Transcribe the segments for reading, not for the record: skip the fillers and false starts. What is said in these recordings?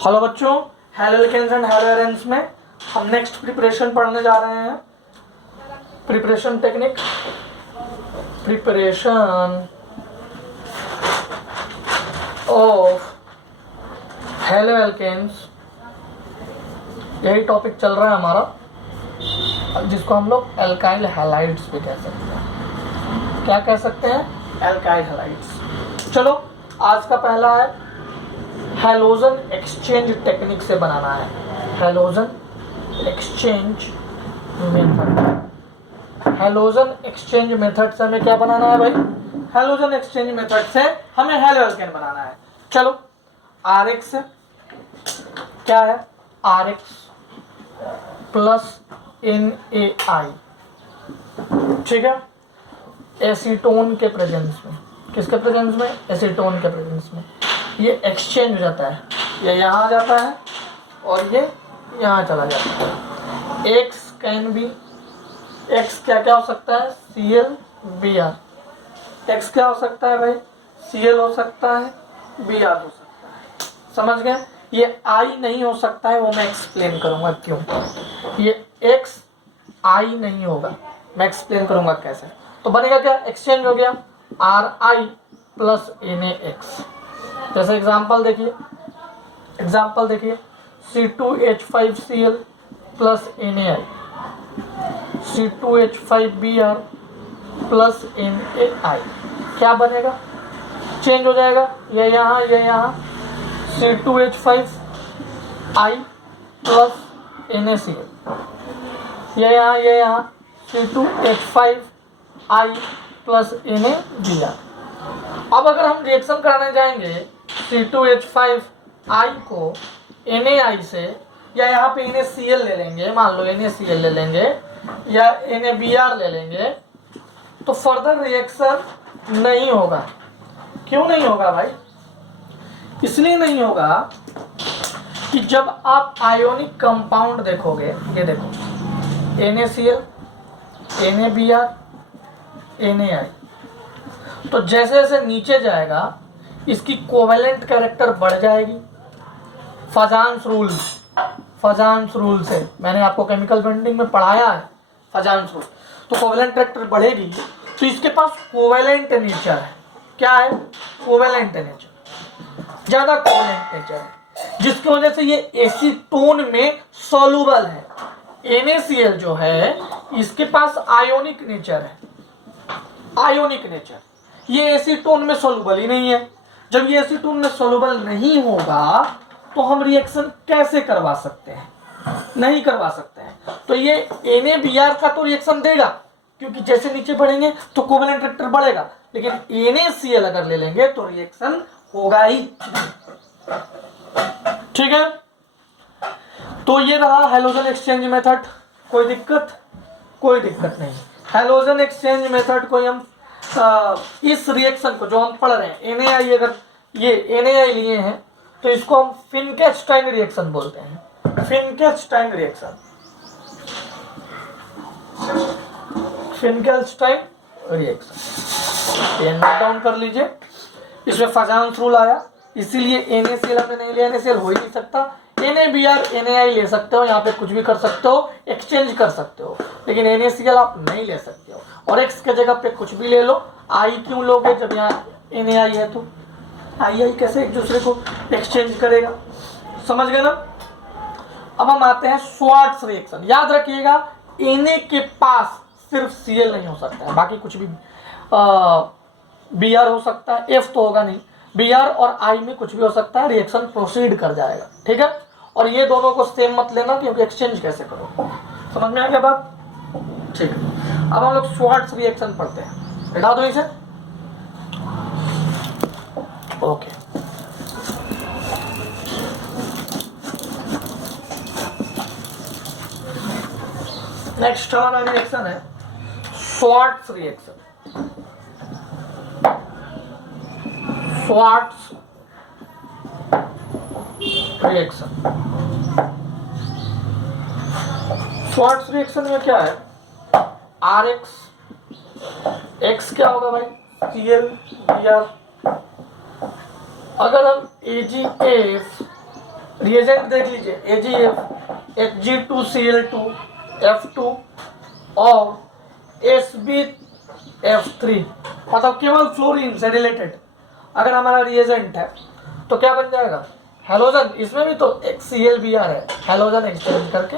Hello बच्चों, hello haloalkanes हेलो haloarenes हम नेक्स्ट प्रिपरेशन पढ़ने जा रहे हैं। Preparation technique, preparation of haloalkanes, यही टॉपिक चल रहा है हमारा, जिसको हम लोग एल्काइल हैलाइड्स भी कह सकते हैं। क्या कह सकते हैं? Alkyl halides. चलो, आज का पहला है हैलोजन एक्सचेंज टेक्निक से बनाना है। Halogen exchange method. Halogen exchange method से हमें क्या बनाना है भाई? हैलोजन एक्सचेंज मेथड से हमें हैलो एल्केन बनाना है। चलो, RX क्या है? RX प्लस NaI, ठीक है, एसीटोन के प्रेजेंस में। किसके प्रेजेंस में? एसीटोन के प्रेजेंस में ये एक्सचेंज हो जाता है। ये यहाँ आ जाता है और ये यहाँ चला जाता है। X कैन बी, X क्या क्या हो सकता है? ClBr। X क्या हो सकता है भाई? Cl हो सकता है, Br हो सकता है। समझ गए? ये I नहीं हो सकता है, वो मैं एक्सप्लेन करूँगा क्यों। ये X I नहीं होगा, मैं एक्सप्लेन करूँगा कैसे। तो बनेगा क्या? एक्सचेंज हो गया Ri प्लस NaX। जैसे एग्जाम्पल देखिए, C2H5Cl plus NaI, C2H5Br plus NaI, क्या बनेगा? चेंज हो जाएगा, ये यहाँ C2H5I प्लस NaCl, ये यहाँ C2H5I प्लस NaBr। अब अगर हम रिएक्शन कराने जाएंगे C2H5I को NaI से, या यहाँ पे NaCl ले लेंगे, मान लो NaCl ले लेंगे या NaBr ले लेंगे, तो फर्दर रिएक्शन नहीं होगा। क्यों नहीं होगा भाई? इसलिए नहीं होगा कि जब आप आयोनिक कंपाउंड देखोगे, ये देखो NaCl, NaBr, NaI, तो जैसे जैसे नीचे जाएगा इसकी कोवेलेंट कैरेक्टर बढ़ जाएगी। फजान्स रूल से मैंने आपको केमिकल बॉन्डिंग में पढ़ाया है, फजान्स रूल। तो कोवेलेंट कैरेक्टर बढ़ेगी तो इसके पास कोवेलेंट नेचर है। क्या है? कोवेलेंट नेचर, ज्यादा कोवेलेंट नेचर है, जिसकी वजह से ये एसीटोन में सॉल्युबल है। NaCl जो है इसके पास आयोनिक नेचर है, आयोनिक नेचर, ये एसीटोन में सॉल्युबल ही नहीं है। जब ये एसीटोन में सॉल्युबल नहीं होगा तो हम रिएक्शन कैसे करवा सकते हैं? नहीं करवा सकते हैं। तो ये NaBr का तो रिएक्शन देगा, क्योंकि जैसे नीचे बढ़ेंगे तो कोवेलेंट कैरेक्टर बढ़ेगा, लेकिन NaCl अगर ले लेंगे तो रिएक्शन होगा ही। ठीक है, तो ये रहा हैलोजन एक्सचेंज मेथड। कोई दिक्कत? कोई दिक्कत नहीं। हैलोजन एक्सचेंज मेथड को हम इस रिएक्शन को जो हम पढ़ रहे हैं NaI, अगर ये NaI लिए हैं तो इसको हम फिनकेस्टाइन रिएक्शन बोलते हैं। फिनकेस्टाइन रिएक्शन, फिनकेस्टाइन रिएक्शन, ये नोट डाउन कर लीजिए। इसमें फजान्स रूल आया, इसीलिए NaCl हमने नहीं लिया, NaCl हो ही नहीं सकता। NaBr, NaI ले सकते हो, यहाँ पे कुछ भी कर सकते हो, एक्सचेंज कर सकते हो, लेकिन NaCl आप नहीं ले सकते हो। और X के जगह पे कुछ भी ले लो। I क्यों लोगे जब यहाँ NaI है? तो I कैसे एक दूसरे को एक्सचेंज करेगा? समझ गए ना? अब हम आते हैं स्वार्ट्स रिएक्शन। याद रखिएगा, Na के पास सिर्फ Cl नहीं हो सकता है, बाकी कुछ भी Br हो सकता है, F तो होगा नहीं, Br और I में कुछ भी हो सकता है, रिएक्शन प्रोसीड कर जाएगा। ठीक है, और ये दोनों को सेम मत लेना, क्योंकि एक्सचेंज कैसे करो। समझ में आ गया बात? ठीक है, अब हम लोग स्वार्ट्स रिएक्शन पढ़ते हैं। हटा दो इसे। ओके, नेक्स्ट हमारा रिएक्शन है Swarts reaction. Swarts reaction, Swarts reaction में क्या है? RX, X क्या होगा भाई? ClBr। अगर हम AgF रिएजेंट देख लीजिए, AgF, Hg2Cl2, F2 और SbF3, मतलब केवल फ्लोरीन से रिलेटेड अगर हमारा रिएजेंट है तो क्या बन जाएगा, हेलोजन। इसमें भी तो एक Cl Br है, हेलोजन एक्सचेंज करके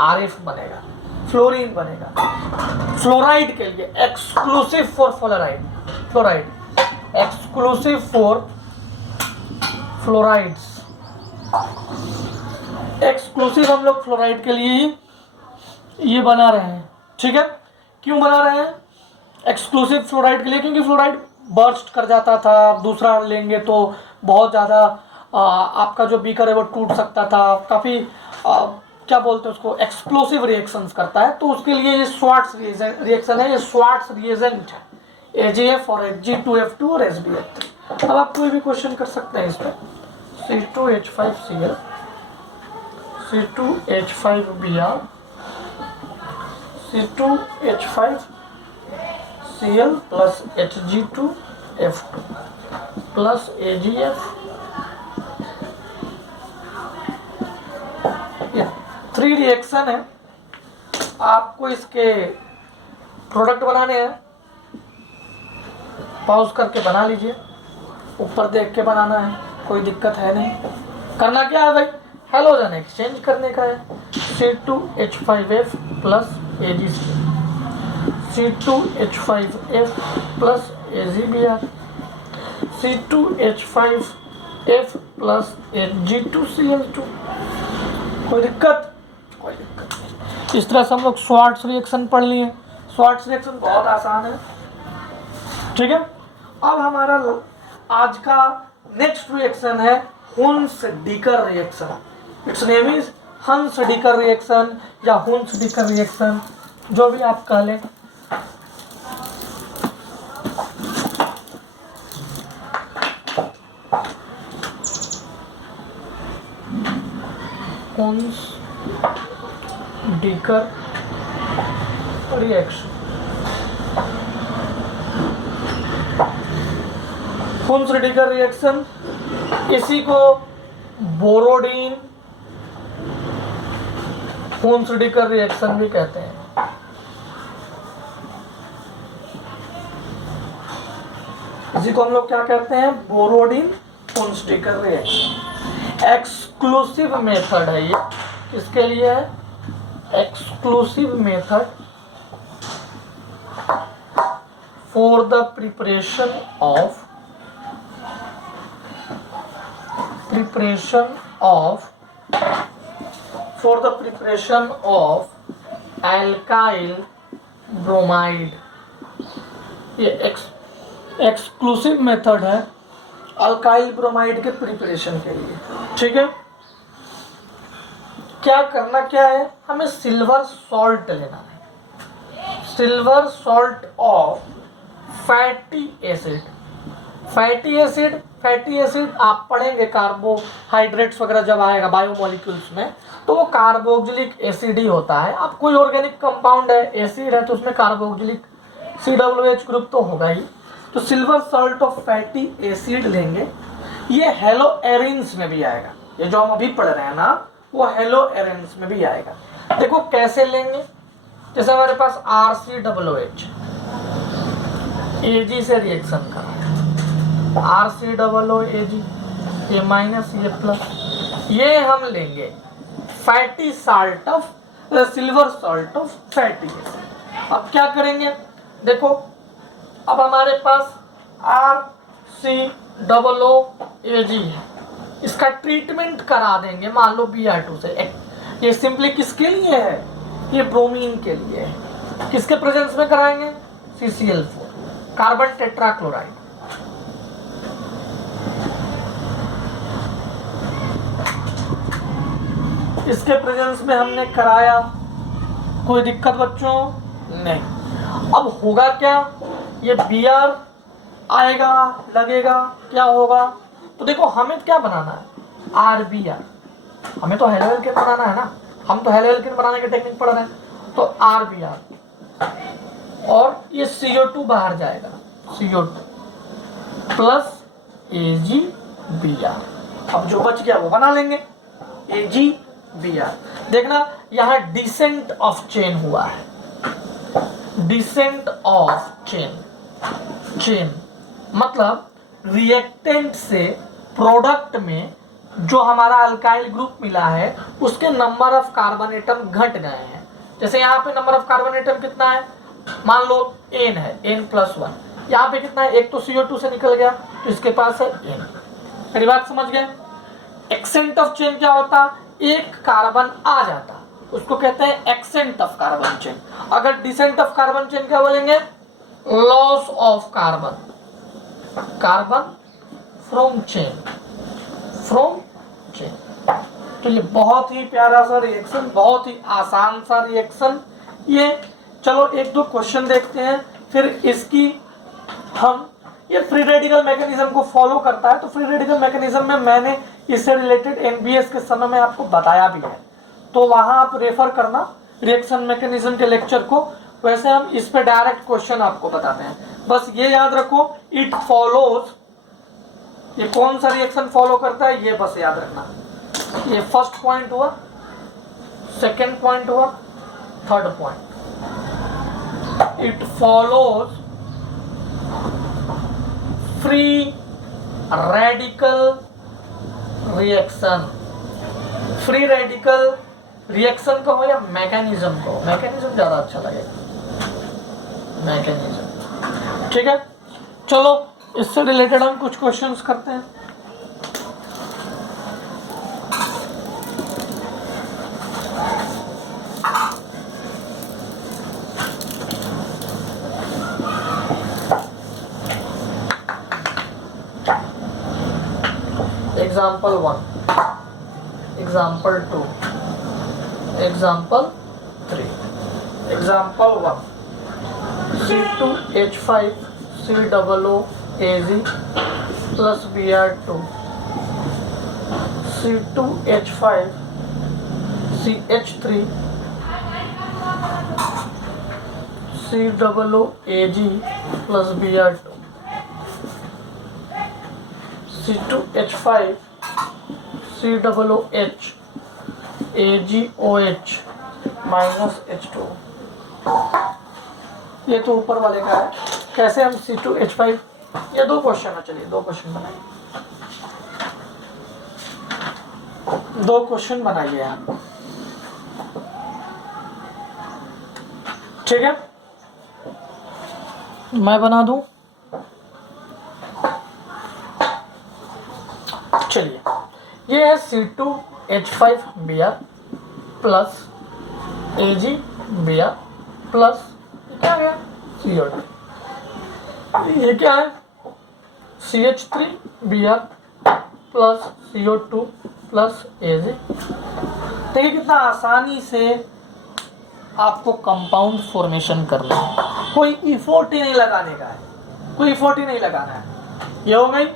RF बनेगा, फ्लोरीन बनेगा। फ्लोराइड के लिए exclusive for fluoride, exclusive for fluorides, exclusive हम लोग फ्लोराइड के लिए ये बना रहे हैं, ठीक है। क्यों बना रहे हैं एक्सक्लूसिव फ्लोराइड के लिए, क्योंकि फ्लोराइड बर्स्ट कर जाता था, दूसरा लेंगे तो बहुत ज़्यादा आपका जो बीकर है वो टूट सकता था, काफ़ी क्या बोलते हैं उसको, एक्सप्लोसिव रिएक्शंस करता है। तो उसके लिए ये स्वार्ट्स रिएक्शन है, ये स्वार्ट्स रिएजेंट है, AgF और Hg2F2 और SbF3। अब आप कोई भी क्वेश्चन कर सकते हैं इसमें, C2H5Cl, C2H5Br, C2H5Cl plus Hg2F2 plus AgF, ये 3 रिएक्शन है। आपको इसके प्रोडक्ट बनाने हैं, पॉज करके बना लीजिए, ऊपर देख के बनाना है, कोई दिक्कत है नहीं। करना क्या है भाई, हेलोजन एक्सचेंज करने का है, C2H5F plus AgCl, C2H5F plus AgBr, C2H5F plus Hg2Cl2। कोई दिक्कत नहीं। इस तरह से हम लोग स्वार्ट्स रिएक्शन पढ़ लिए। स्वार्ट्स रिएक्शन बहुत आसान है, ठीक है। अब हमारा आज का नेक्स्ट रिएक्शन है Hunsdiecker reaction. Its name is Hunsdiecker reaction या हुन्स-डिकर रिएक्शन, जो भी आप कह लें। हुन्स-डिकर रिएक्शन, हुन्स-डिकर रिएक्शन, इसी को बोरोडीन हुन्स-डिकर रिएक्शन भी कहते हैं। इसी को हम लोग क्या कहते हैं, बोरोडीन हुन्स-डिकर रिएक्शन। एक्सक्लूसिव मेथड है ये, किसके लिए है, exclusive method for the preparation of alkyl bromide. ये एक्सक्लूसिव मेथड है अल्काइल ब्रोमाइड के प्रिपरेशन के लिए, ठीक है। क्या करना क्या है, हमें सिल्वर सॉल्ट लेना है, silver salt of fatty acid. Fatty acid आप पढ़ेंगे कार्बोहाइड्रेट्स वगैरह जब आएगा बायोमोलिक्यूल्स में, तो वो कार्बोक्सिलिक एसिड ही होता है। अब कोई ऑर्गेनिक कंपाउंड है, एसिड है, तो उसमें कार्बोक्सिलिक COOH ग्रुप तो होगा ही। तो silver salt of fatty acid लेंगे, ये हेलो एरिन्स में भी आएगा, ये जो हम अभी पढ़ रहे हैं ना वो हेलो एरिन्स में भी आएगा। देखो कैसे लेंगे, जैसे हमारे पास RCOOH Ag से रिएक्शन कर रहा है, RCOOH, ये माइनस ये प्लस, ये हम लेंगे fatty salt of silver salt of fatty acid. अब क्या करेंगे, देखो अब हमारे पास RCOOAg है, इसका ट्रीटमेंट करा देंगे मान लो Br2 से। ये सिंपली किसके लिए है, ये ब्रोमीन के लिए है। किसके प्रेजेंस में कराएंगे, CCl4 कार्बन टेट्राक्लोराइड। इसके प्रेजेंस में हमने कराया, कोई दिक्कत बच्चों नहीं। अब होगा क्या, ये Br आएगा, लगेगा, क्या होगा, तो देखो हमें क्या बनाना है, RBr, हमें तो हेलो एल्केन बनाना है ना, हम तो हेलो एल्केन बनाने के टेक्निक पढ़ रहे हैं। तो RBr और ये CO2 बाहर जाएगा, CO2 प्लस AgBr। अब जो बच गया वो बना लेंगे, AgBr। देखना यहाँ डिसेंट ऑफ चेन हुआ है, डिसेंट ऑफ चेन मतलब रिएक्टेंट से प्रोडक्ट में जो हमारा अल्काइल ग्रुप मिला है उसके नंबर ऑफ कार्बन एटम घट गए हैं। जैसे यहाँ पे नंबर ऑफ कार्बन एटम कितना है, मान लो n है, n+1। यहाँ पे कितना है, एक तो CO2 से निकल गया तो इसके पास है n। मेरी बात समझ गए? एक्सेंट ऑफ चेन क्या होता, एक कार्बन आ जाता, उसको कहते हैं एक्सेंट ऑफ कार्बन चेन। अगर डिसेंट ऑफ कार्बन चेन क्या बोलेंगे, loss of carbon from chain. तो ये बहुत ही प्यारा सा रिएक्शन, बहुत ही आसान सा रिएक्शन ये। चलो एक दो क्वेश्चन देखते हैं, फिर इसकी हम, ये फ्री रेडिकल मैकेनिज्म को फॉलो करता है। तो फ्री रेडिकल मैकेनिज्म में मैंने इससे रिलेटेड NBS के समय में आपको बताया भी है, तो वहां आप रेफर करना रिएक्शन मैकेनिज्म के लेक्चर को। वैसे हम इस पे डायरेक्ट क्वेश्चन आपको बताते हैं, बस ये याद रखो, इट फॉलोज, ये कौन सा रिएक्शन फॉलो करता है ये बस याद रखना। ये फर्स्ट पॉइंट हुआ, सेकंड पॉइंट हुआ, third point. It follows free radical reaction. Free radical reaction कहो या मैकेनिज्म कहो, मैकेनिज्म ज्यादा अच्छा लगेगा, मैकेनिज्म। ठीक है, चलो इससे रिलेटेड हम कुछ क्वेश्चंस करते हैं। Example 1, example 2, example 3। Example 1, C2H5 COOAg plus Br2, C2H5 CH3 COOAg plus Br2, C2H5 COOH AgOH minus H2। ये तो ऊपर वाले का है, कैसे हम C2H5, ये दो क्वेश्चन है, चलिए दो क्वेश्चन बनाइए, दो क्वेश्चन बनाइए आप। ठीक है, मैं बना दूं, चलिए। ये है C2H5Br प्लस AgBr प्लस क्या गया CO2। ये क्या है CH3Br plus CO2 plus Ag। देखिए कितना आसानी से आपको कंपाउंड फॉर्मेशन करना है, कोई इफोर्ट ही नहीं लगाने का है, कोई इफोर्ट ही नहीं लगाना है। ये हो गई।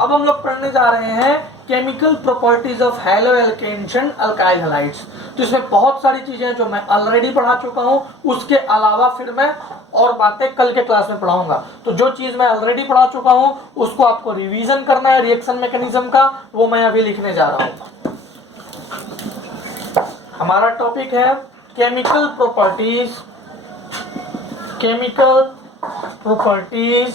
अब हम लोग पढ़ने जा रहे हैं chemical properties of haloalkanes and alkyl halides. तो इसमें बहुत सारी चीजें हैं जो मैं ऑलरेडी पढ़ा चुका हूं, उसके अलावा फिर मैं और बातें कल के क्लास में पढ़ाऊंगा। तो जो चीज मैं ऑलरेडी पढ़ा चुका हूं उसको आपको रिवीजन करना है रिएक्शन मैकेनिज्म का, वो मैं अभी लिखने जा रहा हूं। हमारा टॉपिक है chemical properties, chemical properties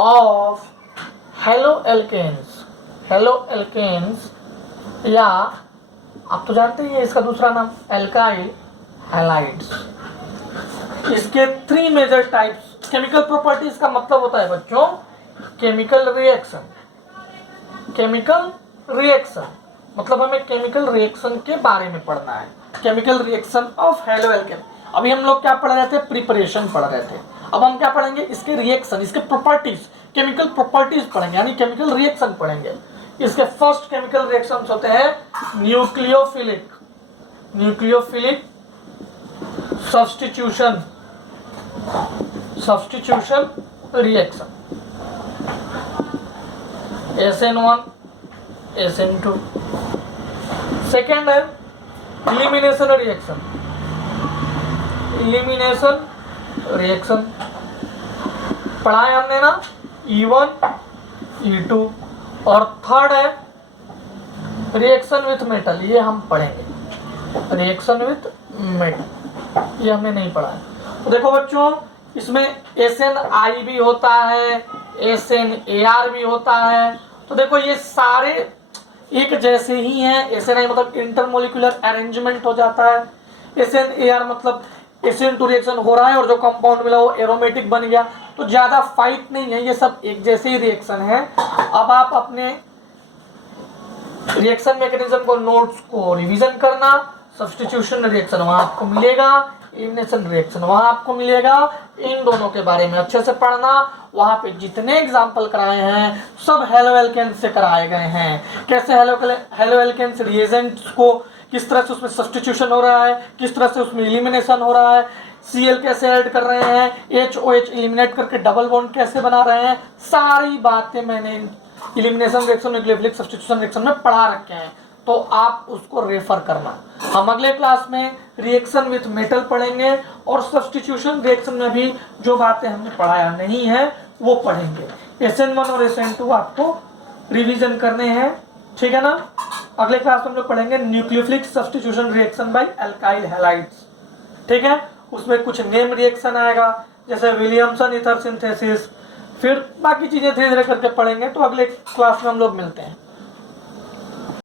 of haloalkanes. Haloalkanes या आप तो जानते हैं इसका दूसरा नाम एल्काइल हैलाइड्स। इसके 3 मेजर टाइप्स। केमिकल प्रॉपर्टीज का मतलब होता है बच्चों केमिकल रिएक्शन। केमिकल रिएक्शन मतलब हमें केमिकल रिएक्शन के बारे में पढ़ना है, chemical reaction of haloalkane. अभी हम लोग क्या पढ़ रहे थे, प्रिपरेशन पढ़ रहे थे। अब हम क्या पढ़ेंगे, इसके रिएक्शन, इसके प्रॉपर्टीज, केमिकल प्रॉपर्टीज पढ़ेंगे, यानी केमिकल रिएक्शन पढ़ेंगे। इसके फर्स्ट केमिकल रिएक्शंस होते हैं nucleophilic, nucleophilic substitution, substitution reaction, SN1 SN2। Second है इलिमिनेशन रिएक्शन, इलिमिनेशन रिएक्शन पढ़ाए हमने ना, E1 E2। और थर्ड है रिएक्शन विथ मेटल, ये हम पढ़ेंगे। रिएक्शन विथ मेटल ये हमने नहीं पढ़ा है। तो देखो बच्चों, इसमें SnI भी होता है, SnAr भी होता है। तो देखो ये सारे एक जैसे ही हैं। SnI मतलब इंटरमोलिकुलर अरेंजमेंट हो जाता है, SnAr मतलब SN2 रिएक्शन हो रहा है और जो कंपाउंड मिला वो एरोमेटिक बन गया। तो ज्यादा फाइट नहीं है, ये सब एक जैसे ही रिएक्शन है। अब आप अपने रिएक्शन मैकेनिज्म को, नोट्स को रिवीजन करना। सब्स्टिट्यूशन रिएक्शन वहां आपको मिलेगा, एलिमिनेशन रिएक्शन वहां आपको मिलेगा। इन दोनों के बारे में अच्छे से पढ़ना। वहां पे जितने एग्जाम्पल कराए हैं सब हेलो एल्केन्स से कराए गए हैं। कैसे हेलो एल्केन्स रिएजेंट्स को किस तरह से उसमें सब्स्टिट्यूशन हो रहा है, किस तरह से उसमें एलिमिनेशन हो रहा है, Cl कैसे ऐड कर रहे हैं, HOH एलिमिनेट करके डबल बॉन्ड कैसे बना रहे हैं, सारी बातें मैंने elimination reaction, nucleophilic substitution reaction में पढ़ा रखे हैं। तो आप उसको रेफर करना। हम अगले क्लास में रिएक्शन विथ मेटल पढ़ेंगे और सब्स्टिट्यूशन रिएक्शन में भी जो बातें हमने पढ़ाया नहीं है वो पढ़ेंगे। SN1 और SN2 आपको रिवीजन करने हैं, ठीक है ना। अगले क्लास में हम लोग पढ़ेंगे nucleophilic substitution reaction by alkyl halides, ठीक है। उसमें कुछ नेम रिएक्शन आएगा जैसे विलियमसन ईथर सिंथेसिस, फिर बाकी चीजें धीरे धीरे करके पढ़ेंगे। तो अगले क्लास में हम लोग मिलते हैं।